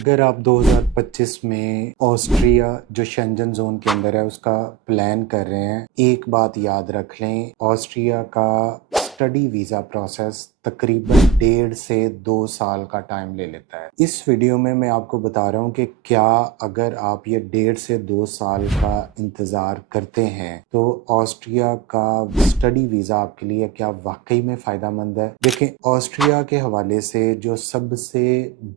अगर आप 2025 में ऑस्ट्रिया जो शेंजन जोन के अंदर है उसका प्लान कर रहे हैं, एक बात याद रख लें, ऑस्ट्रिया का स्टडी वीज़ा प्रोसेस तकरीबन 1.5 से 2 साल का टाइम ले लेता है। इस वीडियो में मैं आपको बता रहा हूँ कि क्या अगर आप ये 1.5 से 2 साल का इंतज़ार करते हैं तो ऑस्ट्रिया का स्टडी वीज़ा आपके लिए क्या वाकई में फ़ायदेमंद है। देखें, ऑस्ट्रिया के हवाले से जो सबसे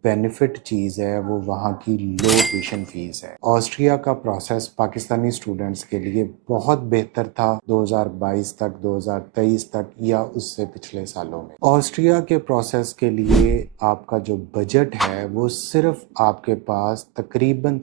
बेनिफिट चीज़ है वो वहाँ की लो ट्यूशन फीस है। ऑस्ट्रिया का प्रोसेस पाकिस्तानी स्टूडेंट्स के लिए बहुत बेहतर था 2022 तक, 2023 तक या उससे पिछले सालों में। ऑस्ट्रिया के प्रोसेस के लिए आपका जो बजट है वो सिर्फ आपके पास तकरीबन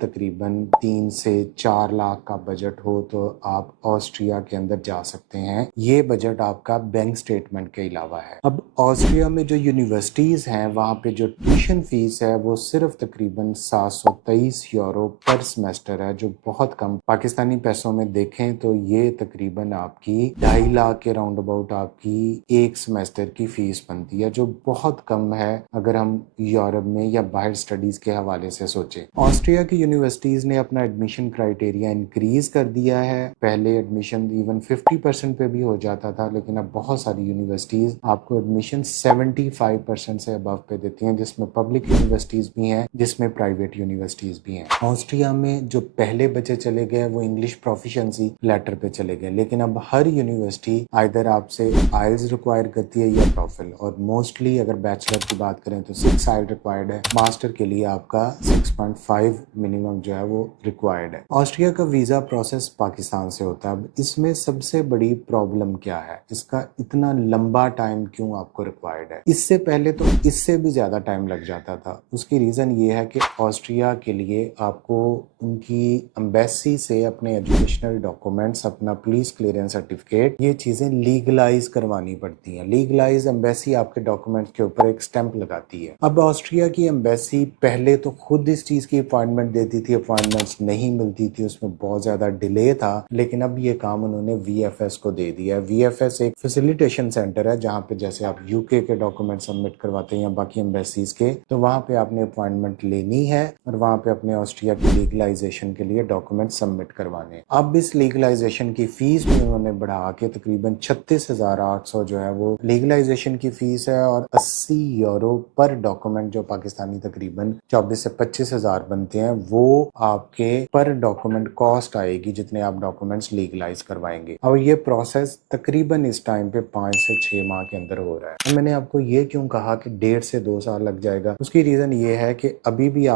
3 से 4 लाख का बजट हो तो आप ऑस्ट्रिया के अंदर जा सकते हैं। ये बजट आपका बैंक स्टेटमेंट के अलावा है। अब ऑस्ट्रिया में जो यूनिवर्सिटीज़ हैं वहाँ पे जो ट्यूशन फीस है वो सिर्फ तकरीबन 723 यूरो पर सेमेस्टर है, जो बहुत कम पाकिस्तानी पैसों में देखें तो ये तकरीबन आपकी 2.5 लाख के राउंड अबाउट आपकी एक सेमेस्टर की फीस बनती है, जो बहुत कम है अगर हम यूरोप में या बाहर स्टडीज के हवाले से सोचें। ऑस्ट्रिया की यूनिवर्सिटीज ने अपना एडमिशन क्राइटेरिया इंक्रीज कर दिया है। पहले एडमिशन इवन 50% पे भी हो जाता था, लेकिन अब बहुत सारी यूनिवर्सिटीज आपको एडमिशन 75% से अबव पे देती हैं, जिसमें पब्लिक यूनिवर्सिटीज भी हैं, जिसमें प्राइवेट यूनिवर्सिटीज भी हैं। ऑस्ट्रिया में जो पहले बच्चे चले गए वो इंग्लिश प्रोफिशिएंसी लेटर पे चले गए, लेकिन अब हर यूनिवर्सिटी आइदर आपसे आइल्स रिक्वायर करती है या टॉफल, और मोस्टली अगर बैचलर की बात करें तो 6 आइल रिक्वायर्ड है। मास्टर के लिए आपका 6.5 मिनिमम जो है वो रिक्वायर्ड है। ऑस्ट्रिया का वीज़ा प्रोसेस पाकिस्तान से होता है। अब इसमें सबसे बड़ी प्रॉब्लम क्या है, इसका इतना लंबा टाइम क्यों आपको रिक्वायर्ड है। इससे पहले तो इससे भी ज़्यादा टाइम लग जाता था। उसकी रीज़न ये है कि ऑस्ट्रिया के लिए आपको उनकी एम्बेसी से अपने एजुकेशनल डॉक्यूमेंट्स, अपना पुलिस क्लियरेंस सर्टिफिकेट, ये चीज़ें लीगलाइज करवानी पड़ती हैं। लीगलाइज एम्बेसी आपके डॉक्यूमेंट्स के ऊपर एक स्टैंप लगाती है। अब ऑस्ट्रिया की एम्बेसी पहले तो खुद इस चीज़ की अपॉइंटमेंट देती थी, अपॉइंटमेंट्स नहीं मिलती थी, उसमें बहुत ज़्यादा डिले था, लेकिन अब ये काम उन्होंने वीएफएस को दे दिया है। वीएफएस एक फैसिलिटेशन सेंटर है जहाँ पे जैसे आप यूके के डॉक्यूमेंट सबमिट करवाते हैं या बाकी एम्बेसीज के, तो वहाँ पे आपने अपॉइंटमेंट लेनी है और वहाँ पे अपने ऑस्ट्रिया की लीगलाइजेशन के लिए डॉक्यूमेंट सबमिट करवाने। अब इस लीगलाइजेशन की फीस भी उन्होंने बढ़ा के तकरीबन 36,800 जो है वो लीगलाइजेशन की फीस है, और 80 यूरो पर डॉक्यूमेंट, जो पाकिस्तानी तकरीबन 24 से 25 हजार बनते हैं, वो आपके पर डॉक्यूमेंट कॉस्ट आएगी जितने आप डॉक्यूमेंट्स लीगलाइज करवाएंगे। और ये प्रोसेस तकरीबन इस टाइम पे 5 से 6 माह के अंदर हो रहा है। मैंने आपको ये क्यों कहा कि 1.5 से 2 साल लग जाएगा, उसकी रीजन ये है कि अभी भी